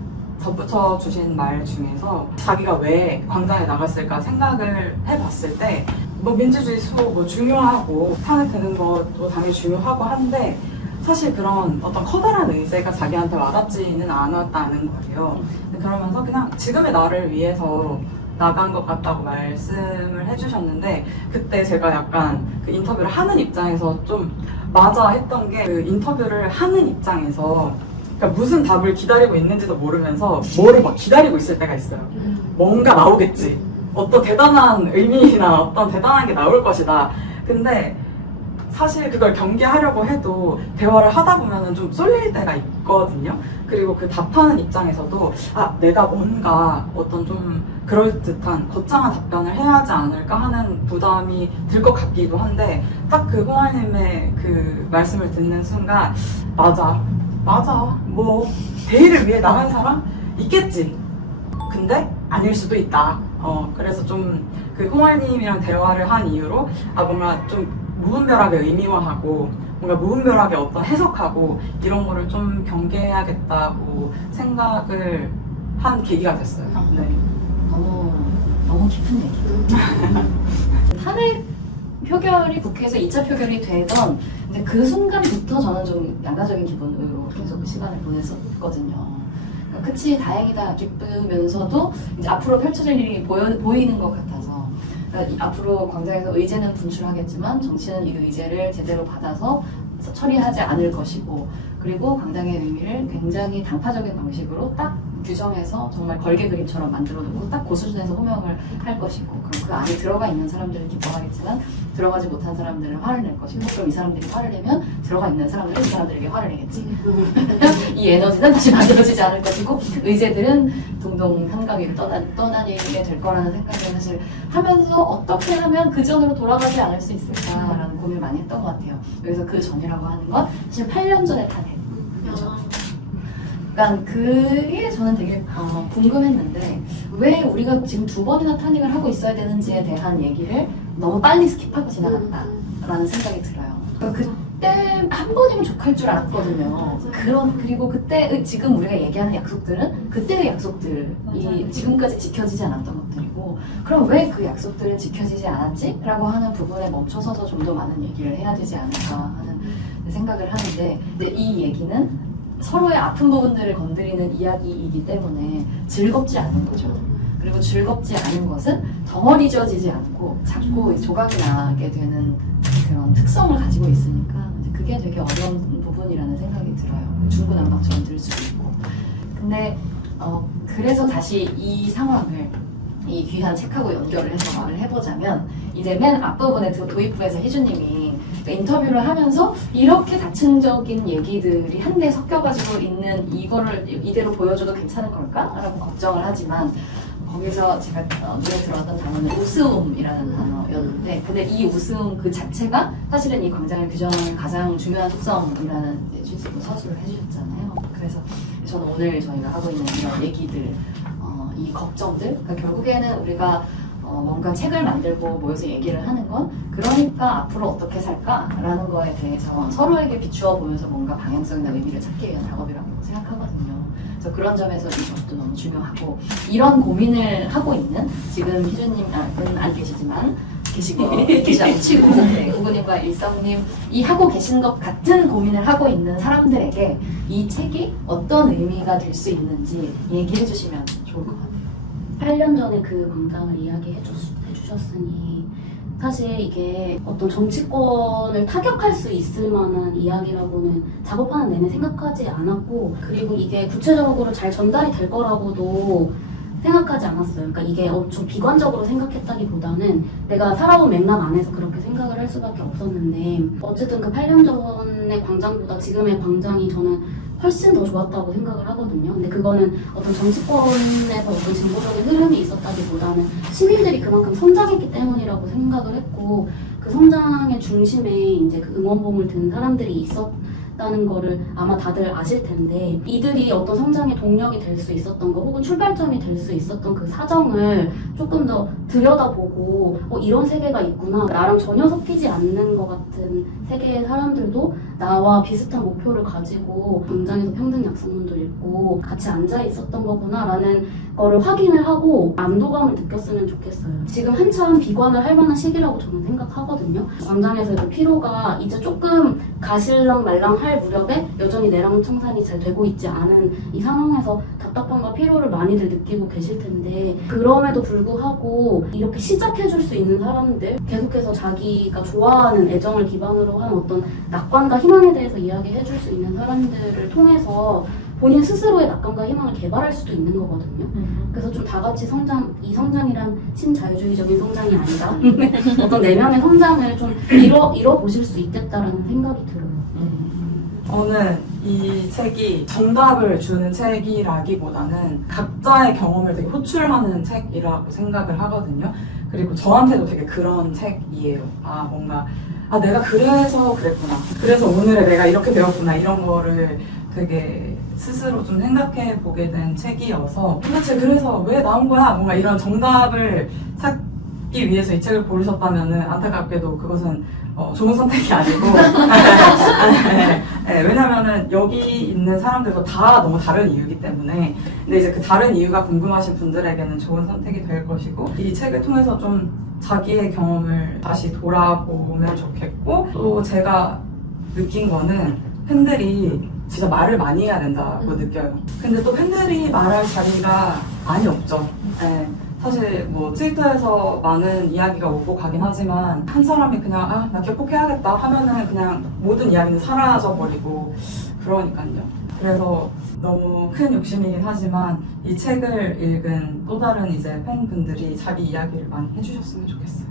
덧붙여 주신 말 중에서 자기가 왜 광장에 나갔을까 생각을 해봤을 때 뭐 민주주의 수호 뭐 중요하고 탄핵 되는 것도 당연히 중요하고 한데 사실 그런 어떤 커다란 의제가 자기한테 와닿지는 않았다는 거예요. 그러면서 그냥 지금의 나를 위해서 나간 것 같다고 말씀을 해주셨는데 그때 제가 약간 그 인터뷰를 하는 입장에서 좀 맞아 했던 게 그 인터뷰를 하는 입장에서 그러니까 무슨 답을 기다리고 있는지도 모르면서 뭐를 막 기다리고 있을 때가 있어요. 뭔가 나오겠지. 어떤 대단한 의미나 어떤 대단한 게 나올 것이다. 근데 사실 그걸 경계하려고 해도 대화를 하다 보면은 좀 쏠릴 때가 있거든요. 그리고 그 답하는 입장에서도 아 내가 뭔가 어떤 좀 그럴듯한 거창한 답변을 해야 하지 않을까 하는 부담이 들 것 같기도 한데 딱 그 홍알님의 그 말씀을 듣는 순간 맞아 뭐 대의를 위해 나간 사람 있겠지. 근데 아닐 수도 있다. 그래서 좀 그 홍알님이랑 대화를 한 이후로 아 뭔가 좀 무분별하게 의미화하고 뭔가 무분별하게 어떤 해석하고 이런 거를 좀 경계해야겠다고 생각을 한 계기가 됐어요. 네. 너무 깊은 얘기. 탄핵 표결이 국회에서 2차 표결이 되던 이제 그 순간부터 저는 좀 양가적인 기분으로 계속 그 시간을 보냈었거든요. 그치 다행이다 기쁘면서도 이제 앞으로 펼쳐질 일이 보이는 것 같아서 그러니까 앞으로 광장에서 의제는 분출하겠지만 정치는 이 의제를 제대로 받아서 처리하지 않을 것이고 그리고 광장의 의미를 굉장히 당파적인 방식으로 딱 규정해서 정말 걸개 그림처럼 만들어놓고 딱 그 수준에서 호명을 할 것이고 그럼 그 안에 들어가 있는 사람들은 기뻐하겠지만 들어가지 못한 사람들은 화를 낼 것이고 그럼 이 사람들이 화를 내면 들어가 있는 사람들은 이 사람들에게 화를 내겠지. 이 에너지는 다시 만들어지지 않을 것이고 의제들은 동동 한강 위로 떠다니게 될 거라는 생각을 사실 하면서 어떻게 하면 그 전으로 돌아가지 않을 수 있을까라는 고민을 많이 했던 것 같아요. 그래서 그 전이라고 하는 건 사실 8년 전의 탄핵이죠. 그러니까 그게 저는 되게 궁금했는데 왜 우리가 지금 2번이나 탄핵을 하고 있어야 되는지에 대한 얘기를 너무 빨리 스킵하고 지나갔다라는 생각이 들어요. 그때 한 번이면 족할 줄 알았거든요. 그리고 그때 지금 우리가 얘기하는 약속들은 그때의 약속들이 지금까지 지켜지지 않았던 것들이고 그럼 왜 그 약속들은 지켜지지 않았지? 라고 하는 부분에 멈춰서서 좀 더 많은 얘기를 해야 되지 않을까 하는 생각을 하는데 근데 이 얘기는 서로의 아픈 부분들을 건드리는 이야기이기 때문에 즐겁지 않은 거죠. 그리고 즐겁지 않은 것은 덩어리져지지 않고 자꾸 조각이 나게 되는 그런 특성을 가지고 있으니까 그게 되게 어려운 부분이라는 생각이 들어요. 중구난방처럼 들 수도 있고. 근데 그래서 다시 이 상황을 이 귀한 책하고 연결을 해서 말을 해보자면 이제 맨 앞부분에 도입부에서 희주님이 인터뷰를 하면서 이렇게 다층적인 얘기들이 한데 섞여가지고 있는 이거를 이대로 보여줘도 괜찮은 걸까? 라고 걱정을 하지만 거기서 제가 눈에 들어왔던 단어는 우스움이라는 단어였는데 근데 이 우스움 그 자체가 사실은 이 광장을 규정하는 가장 중요한 속성이라는 서술을 해주셨잖아요. 그래서 저는 오늘 저희가 하고 있는 이런 얘기들 이 걱정들 그러니까 결국에는 우리가 뭔가 책을 만들고 모여서 얘기를 하는 건 그러니까 앞으로 어떻게 살까라는 거에 대해서 서로에게 비추어 보면서 뭔가 방향성이나 의미를 찾기 위한 작업이라고 생각하거든요. 그래서 그런 점에서 이 점도 너무 중요하고 이런 고민을 하고 있는 지금 희주님은 안 계시지만 계시지 않치고 구구님과 일성님 이 하고 계신 것 같은 고민을 하고 있는 사람들에게 이 책이 어떤 의미가 될 수 있는지 얘기해 주시면 좋을 것 같아요. 8년 전에 그 광장을 이야기해 주셨으니 사실 이게 어떤 정치권을 타격할 수 있을 만한 이야기라고는 작업하는 내내 생각하지 않았고 그리고 이게 구체적으로 잘 전달이 될 거라고도 생각하지 않았어요. 그러니까 이게 엄청 비관적으로 생각했다기보다는 내가 살아온 맥락 안에서 그렇게 생각을 할 수밖에 없었는데 어쨌든 그 8년 전의 광장보다 지금의 광장이 저는 훨씬 더 좋았다고 생각을 하거든요. 근데 그거는 어떤 정치권에서 어떤 진보적인 흐름이 있었다기보다는 시민들이 그만큼 성장했기 때문이라고 생각을 했고, 그 성장의 중심에 이제 그 응원봉을 든 사람들이 있었다는 거를 아마 다들 아실 텐데, 이들이 어떤 성장의 동력이 될 수 있었던 거 혹은 출발점이 될 수 있었던 그 사정을 조금 더 들여다보고 이런 세계가 있구나, 나랑 전혀 섞이지 않는 것 같은 세계의 사람들도 나와 비슷한 목표를 가지고 광장에서 평등 약속문도 읽고 같이 앉아 있었던 거구나 라는 거를 확인을 하고 안도감을 느꼈으면 좋겠어요. 지금 한참 비관을 할 만한 시기라고 저는 생각하거든요. 광장에서 그 피로가 이제 조금 가실랑 말랑 할 무렵에 여전히 내랑 청산이 잘 되고 있지 않은 이 상황에서 답답함과 피로를 많이들 느끼고 계실 텐데, 그럼에도 불구하고 이렇게 시작해줄 수 있는 사람들, 계속해서 자기가 좋아하는 애정을 기반으로 한 어떤 낙관과 희망에 대해서 이야기해줄 수 있는 사람들을 통해서 본인 스스로의 낙관과 희망을 개발할 수도 있는 거거든요. 그래서 좀 다 같이 이 성장이란 신자유주의적인 성장이 아니라 어떤 내면의 성장을 좀 이뤄보실 수 있겠다라는 생각이 들어요. 저는 이 책이 정답을 주는 책이라기보다는 각자의 경험을 되게 호출하는 책이라고 생각을 하거든요. 그리고 저한테도 되게 그런 책이에요. 뭔가 내가 그래서 그랬구나, 그래서 오늘의 내가 이렇게 되었구나, 이런 거를 되게 스스로 좀 생각해 보게 된 책이어서, 도대체 그래서 왜 나온 거야? 뭔가 이런 정답을 찾기 위해서 이 책을 고르셨다면은 안타깝게도 그것은 좋은 선택이 아니고 네, 왜냐면은 여기 있는 사람들도 다 너무 다른 이유이기 때문에. 근데 이제 그 다른 이유가 궁금하신 분들에게는 좋은 선택이 될 것이고, 이 책을 통해서 좀 자기의 경험을 다시 돌아보면 좋겠고, 또 제가 느낀 거는 팬들이 진짜 말을 많이 해야 된다고 느껴요. 근데 또 팬들이 말할 자리가 많이 없죠. 네. 사실 뭐 트위터에서 많은 이야기가 오고 가긴 하지만, 한 사람이 그냥 나 개폭해야겠다 하면은 그냥 모든 이야기는 사라져버리고 그러니까요. 그래서 너무 큰 욕심이긴 하지만 이 책을 읽은 또 다른 이제 팬분들이 자기 이야기를 많이 해주셨으면 좋겠어요.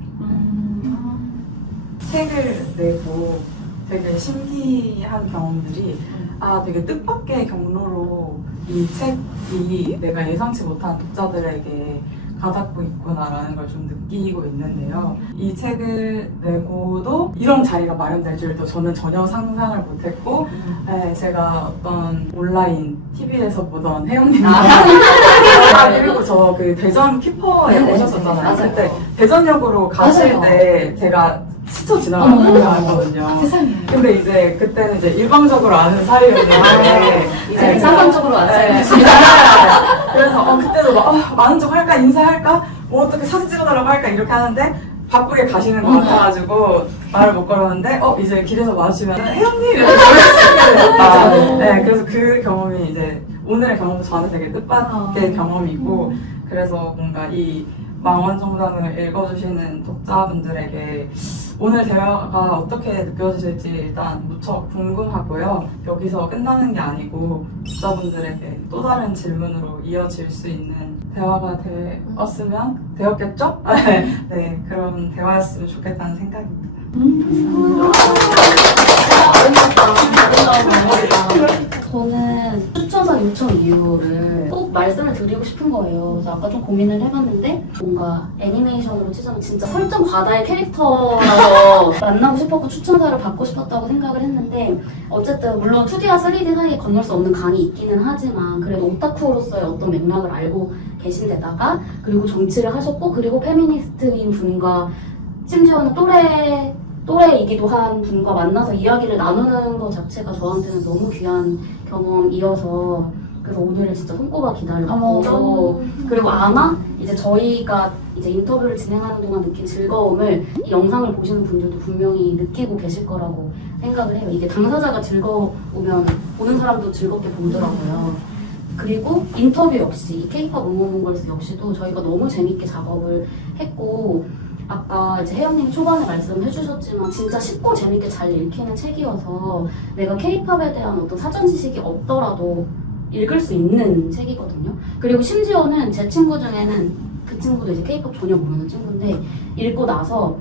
책을 내고 되게 신기한 경험들이, 되게 뜻밖의 경로로 이 책이 내가 예상치 못한 독자들에게 가닿고 있구나라는 걸 좀 느끼고 있는데요. 이 책을 내고도 이런 자리가 마련될 줄도 저는 전혀 상상을 못했고, 제가 어떤 온라인 TV에서 보던 혜영님 그리고 저 그 대전 키퍼에 오셨었잖아요. 그때 대전역으로 가실 때 제가 스쳐 지나갔거든요. 세상에. 근데 이제 그때는 이제 일방적으로 아는 사이였는데 이제 쌍방적으로 네. 그래서 그때도 막 많은 척 할까, 인사할까, 뭐 어떻게 사진 찍어달라고 할까 이렇게 하는데 바쁘게 가시는 것 같아가지고 말을 못 걸었는데 이제 길에서 마주치면 혜영님 이렇게 저를 됐다. 네, 그래서 그 경험이 이제 오늘의 경험도 저한테 되게 뜻밖의 경험이고, 그래서 뭔가 이 망원정당을 읽어주시는 독자분들에게 오늘 대화가 어떻게 느껴지실지 일단 무척 궁금하고요. 여기서 끝나는 게 아니고 독자분들에게 또 다른 질문으로 이어질 수 있는 대화가 되었겠죠? 네, 그런 대화였으면 좋겠다는 생각입니다. 저는 추천사 요청 이유를 꼭 말씀을 드리고 싶은 거예요. 그래서 아까 좀 고민을 해봤는데, 뭔가 애니메이션으로 치자면 진짜 설정 과다의 캐릭터라서 만나고 싶었고 추천사를 받고 싶었다고 생각을 했는데, 어쨌든 물론 2D와 3D 사이에 건널 수 없는 강이 있기는 하지만 그래도 오타쿠로서의 어떤 맥락을 알고 계신 데다가, 그리고 정치를 하셨고, 그리고 페미니스트인 분과 심지어는 또래이기도 한 분과 만나서 이야기를 나누는 것 자체가 저한테는 너무 귀한 경험이어서, 그래서 오늘을 진짜 손꼽아 기다렸고, 그리고 아마 이제 저희가 이제 인터뷰를 진행하는 동안 느낀 즐거움을 이 영상을 보시는 분들도 분명히 느끼고 계실 거라고 생각을 해요. 이게 당사자가 즐거우면 보는 사람도 즐겁게 보더라고요. 그리고 인터뷰 역시, K-pop 응원몽골스 역시도 저희가 너무 재밌게 작업을 했고, 아까 이제 혜영님이 초반에 말씀해 주셨지만 진짜 쉽고 재밌게 잘 읽히는 책이어서 내가 K-팝에 대한 어떤 사전 지식이 없더라도 읽을 수 있는 책이거든요. 그리고 심지어는 제 친구 중에는 그 친구도 이제 K-팝 전혀 모르는 친구인데, 읽고 나서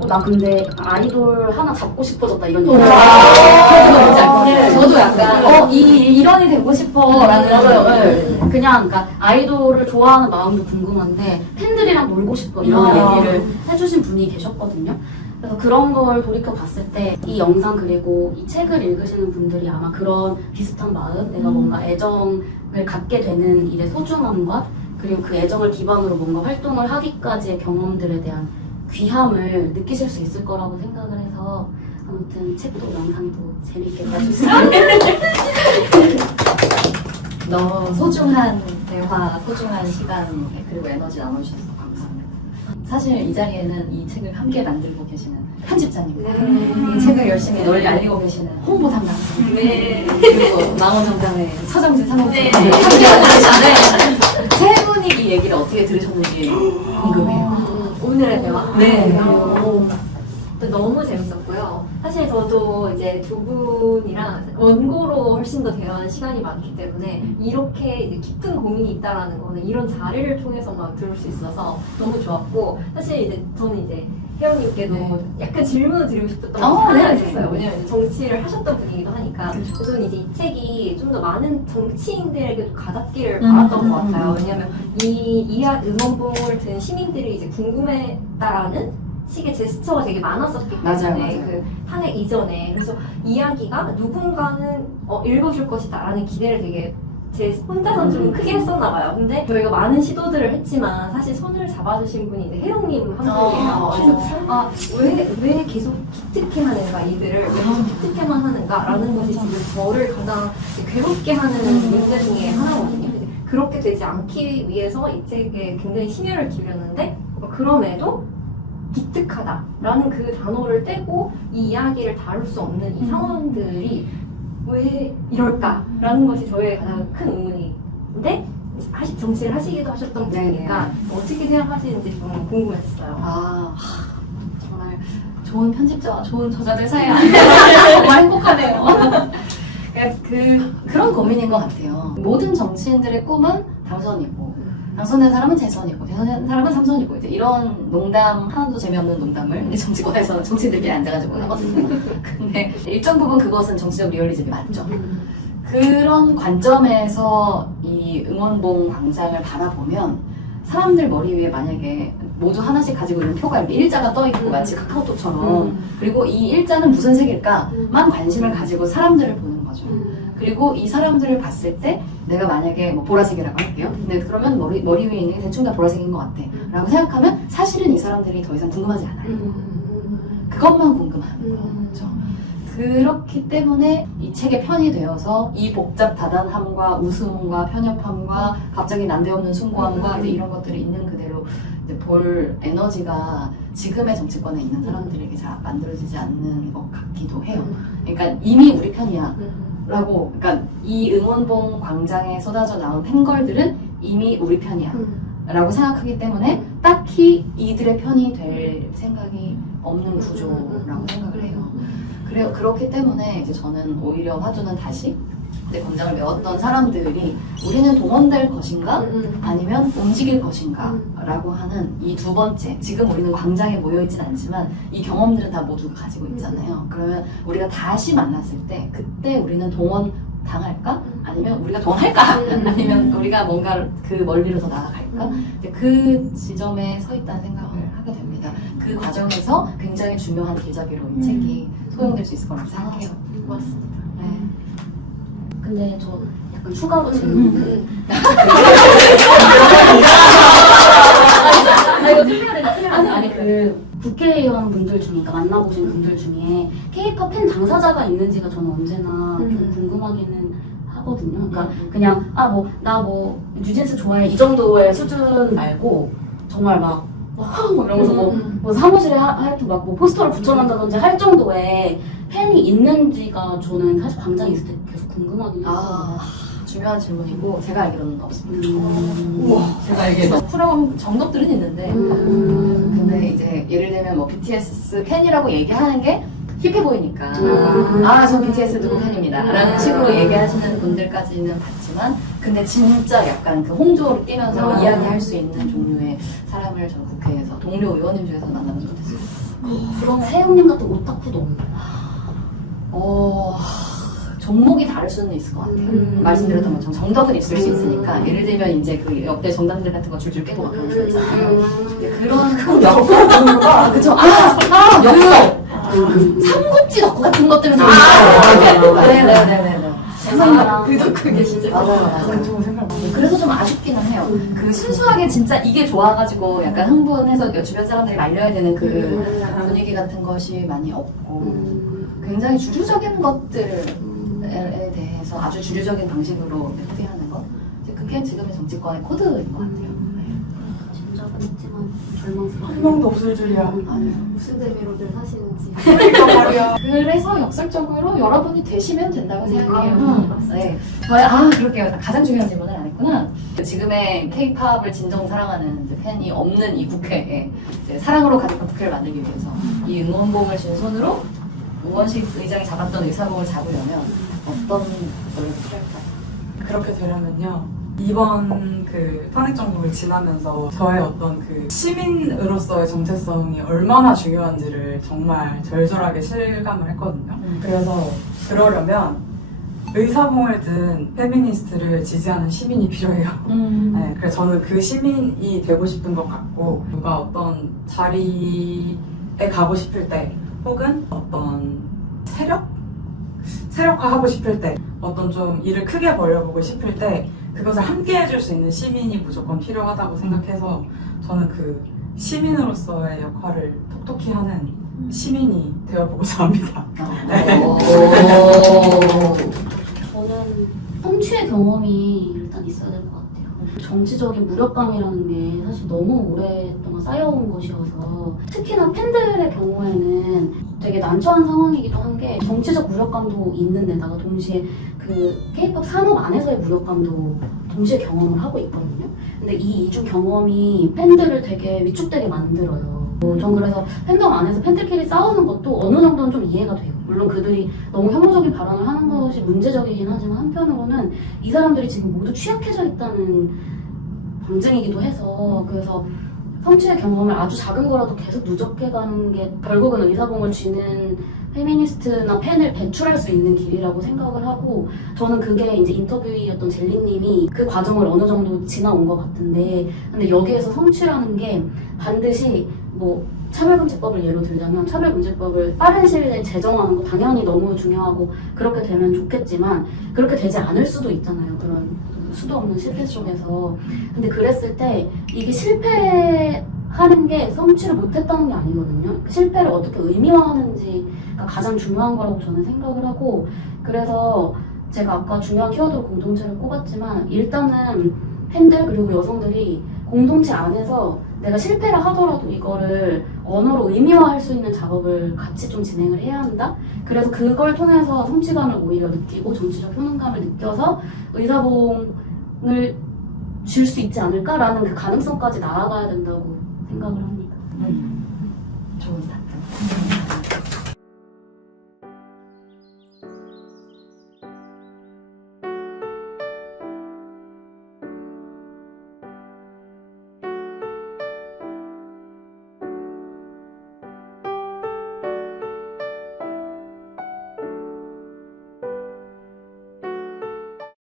나 근데 아이돌 하나 잡고 싶어졌다 이런 아, 얘기. 뭔지 알 것 같아요. 네. 저도 약간 이런이 되고 싶어라는 맞아요. 네. 그냥 그러니까 아이돌을 좋아하는 마음도 궁금한데 팬들이랑 놀고 싶어 이런 얘기를 해주신 분이 계셨거든요. 그래서 그런 걸 돌이켜 봤을 때 이 영상 그리고 이 책을 읽으시는 분들이 아마 그런 비슷한 마음, 내가 뭔가 애정을 갖게 되는 일의 소중함과 그리고 그 애정을 기반으로 뭔가 활동을 하기까지의 경험들에 대한 귀함을 느끼실 수 있을 거라고 생각을 해서 아무튼 책도 영상도 재밌게 봐주세요. 너무 소중한 대화, 소중한 시간 그리고 에너지 나눠주셔서 감사합니다. 사실 이 자리에는 이 책을 함께 만들고 계시는 편집자님, 이 책을 열심히 널리 알리고 계시는 홍보 담당자님, 그리고 망원정당의 서정진 사무국장님 함께 만드시는 세 분이 이 얘기를 어떻게 들으셨는지 궁금해요. 오늘의 대화? 네. 너무 재밌었고요. 사실 저도 이제 두 분이랑 원고로 훨씬 더 대화하는 시간이 많기 때문에 이렇게 이제 깊은 고민이 있다라는 거는 이런 자리를 통해서만 들을 수 있어서 너무 좋았고, 사실 이제 저는 이제 혜영님께도 약간 질문을 드리고 싶었던 하나가 네. 있었어요. 왜냐면 이제 정치를 하셨던 분이기도 하니까. 그래서 저는 이제 이 책이 좀 더 많은 정치인들에게도 가닿기를 바랐던 것 같아요. 왜냐면 이한 응원봉을 든 시민들이 이제 궁금했다라는 식의 제스처가 되게 많았었기 때문에 맞아요. 그 탄핵 이전에. 그래서 이야기가 누군가는 읽어줄 것이다라는 기대를 되게 제 혼자서 좀 크게 했었나 봐요. 근데 저희가 많은 시도들을 했지만 사실 손을 잡아주신 분이 이제 혜영님 한 분이에요. 그래서 왜 계속 기특해 하는가, 이들을 왜 계속 기특해만 하는가라는 것이 지금 저를 가장 괴롭게 하는 문제 중에 하나거든요. 그렇게 되지 않기 위해서 이 책에 굉장히 심혈을 기울였는데, 그럼에도 기특하다라는 그 단어를 떼고 이 이야기를 다룰 수 없는 이 상황들이 왜 이럴까라는 것이 저의 가장 큰 의문인데, 정치를 하시기도 하셨던 분이니까 어떻게 생각하시는지 좀 궁금했어요. 정말 좋은 편집자와 좋은 저자들 사이에 앉아서 정말 행복하네요. 그런 고민인 것 같아요. 모든 정치인들의 꿈은 당선이고, 당선된 사람은 재선이고, 재선된 사람은 삼선이고, 이제 이런 농담, 하나도 재미없는 농담을 정치권에서 정치인들끼리 앉아가지고 하거든요. 근데 일정 부분 그것은 정치적 리얼리즘이 맞죠. 그런 관점에서 이 응원봉 광장을 바라보면 사람들 머리 위에 만약에 모두 하나씩 가지고 있는 표가 이렇게 일자가 떠있고 마치 카카오톡처럼, 그리고 이 일자는 무슨 색일까만 관심을 가지고 사람들을 보는 거죠. 그리고 이 사람들을 봤을 때 내가 만약에 뭐 보라색이라고 할게요. 근데 그러면 머리 위에 있는 게 대충 다 보라색인 것 같아 라고 생각하면 사실은 이 사람들이 더 이상 궁금하지 않아요. 그것만 궁금한 거죠. 그렇기 때문에 이 책의 편이 되어서 이 복잡 다단함과 우스움과 편협함과 갑자기 난데없는 숭고함과 이제 이런 것들이 있는 그대로 이제 볼 에너지가 지금의 정치권에 있는 사람들에게 잘 만들어지지 않는 것 같기도 해요. 그러니까 이미 우리 편이야 라고, 그러니까 이 응원봉 광장에 쏟아져 나온 팬걸들은 이미 우리 편이야 라고 생각하기 때문에 딱히 이들의 편이 될 생각이 없는 구조라고 생각을 해요. 그렇기 때문에 이제 저는 오히려 화두는 다시 내 광장을 메웠던 사람들이 우리는 동원될 것인가 아니면 움직일 것인가 라고 하는 이 두 번째, 지금 우리는 광장에 모여있진 않지만 이 경험들은 다 모두 가지고 있잖아요. 그러면 우리가 다시 만났을 때 그때 우리는 동원 당할까? 아니면 우리가 동원할까? 아니면 우리가 뭔가 그 멀리로 더 나아갈까? 이제 그 지점에 서 있다는 생각을 하게 됩니다. 그 과정에서 굉장히 중요한 길잡이로 이 책이 소용될 수 있을 거라고 생각해요. 고맙습니다. 네. 근데 저 약간 추가로 질문. 아니 그 국회의원 분들 중에, 그러니까 만나보신 분들 중에 K-pop 팬 당사자가 있는지가 저는 언제나 좀 궁금하기는 하거든요. 그러니까 그냥 나 뉴진스 좋아해 이 정도의 수준 말고 정말 막 이러면서 뭐 사무실에 하여튼 막 뭐 포스터를 붙여놓는다든지 할 정도의 팬이 있는지가 저는 사실 광장에 있을 때 계속 궁금하긴 했어요. 중요한 질문이고 제가 알기로는 없습니다. 제가 알기로는 프롬 정독들은 있는데 근데 이제 예를 들면 뭐 BTS 팬이라고 얘기하는 게 힙해 보이니까 저 BTS 누구 팬입니다 라는 식으로 얘기하시는 분들까지는 봤지만, 근데 진짜 약간 그 홍조를 띄면서 이야기할 수 있는 종류의 사람을 저는 국회에서 동료 의원님 중에서 만나보지 못했어요. 그런 태영님 같은 오타쿠도 없나요? 종목이 다를 수는 있을 것 같아요. 말씀드렸던 것처럼 정답은 있을 수 있으니까 예를 들면 이제 그 역대 정답들 같은 거 줄줄 깨고 막 그런 거 있잖아요. 근데 그런 역사 그쵸? 역사 삼국지 덕후 같은 것들은 네네네네. 그 덕후 계시죠? 맞아요. 그래서 좀 아쉽기는 해요. 그 순수하게 진짜 이게 좋아가지고 약간 흥분해서 주변 사람들이 말려야 되는 그 분위기 같은 것이 많이 없고 굉장히 주류적인 것들에 대해서 아주 주류적인 방식으로 소비하는 것. 이제 그게 지금의 정치권의 코드인 것 같아요. 진작은 했지만 절망스러워. 한 명도 없을 줄이야. 무슨 재미로들 사시는지. 그러니까 말이야. 그래서 역설적으로 여러분이 되시면 된다고 생각해요. 네. 그렇게요. 가장 중요한 질문을 안 했구나. 지금의 K-팝을 진정 사랑하는 이제 팬이 없는 이 국회에 이제 사랑으로 가득한 국회를 만들기 위해서 이 응원봉을 쥔 손으로 우원식 의장이 잡았던 의사봉을 잡으려면 어떤 노력이 필요할까요? 그렇게 되려면요. 이번 그 탄핵 정부를 지나면서 저의 어떤 그 시민으로서의 정체성이 얼마나 중요한지를 정말 절절하게 실감을 했거든요. 그래서 그러려면 의사봉을 든 페미니스트를 지지하는 시민이 필요해요. 네, 그래서 저는 그 시민이 되고 싶은 것 같고 누가 어떤 자리에 가고 싶을 때 혹은 어떤 세력화하고 싶을 때 어떤 좀 일을 크게 벌려보고 싶을 때 그것을 함께 해줄 수 있는 시민이 무조건 필요하다고 생각해서 저는 그 시민으로서의 역할을 톡톡히 하는 시민이 되어보고자 합니다. 저는 성취의 경험이 일단 있어야 될 것 같아요. 정치적인 무력감이라는 게 사실 너무 오랫동안 쌓여온 것이어서 특히나 팬들의 경우에는 되게 난처한 상황이기도 한 게 정치적 무력감도 있는데다가 동시에 그 K-pop 산업 안에서의 무력감도 동시에 경험을 하고 있거든요. 근데 이 이중 경험이 팬들을 되게 위축되게 만들어요. 전 그래서 팬덤 안에서 팬들끼리 싸우는 것도 어느 정도는 좀 이해가 돼요. 물론 그들이 너무 혐오적인 발언을 하는 것이 문제적이긴 하지만 한편으로는 이 사람들이 지금 모두 취약해져 있다는 방증이기도 해서 그래서 성취의 경험을 아주 작은 거라도 계속 누적해가는 게 결국은 의사봉을 쥐는 페미니스트나 팬을 배출할 수 있는 길이라고 생각을 하고 저는 그게 이제 인터뷰이었던 젤리님이 그 과정을 어느 정도 지나온 것 같은데 근데 여기에서 성취라는 게 반드시 뭐 차별금지법을 예로 들자면 차별금지법을 빠른 시일 내에 제정하는 거 당연히 너무 중요하고 그렇게 되면 좋겠지만 그렇게 되지 않을 수도 있잖아요. 그런 수도 없는 실패 속에서. 근데 그랬을 때 이게 실패하는 게 성취를 못했다는 게 아니거든요. 실패를 어떻게 의미화하는지가 가장 중요한 거라고 저는 생각을 하고 그래서 제가 아까 중요한 키워드로 공동체를 꼽았지만 일단은 팬들 그리고 여성들이 공동체 안에서 내가 실패를 하더라도 이거를 언어로 의미화할 수 있는 작업을 같이 좀 진행을 해야 한다? 그래서 그걸 통해서 성취감을 오히려 느끼고 정치적 효능감을 느껴서 의사봉을 줄 수 있지 않을까라는 그 가능성까지 나아가야 된다고 생각을 합니다. 좋은 사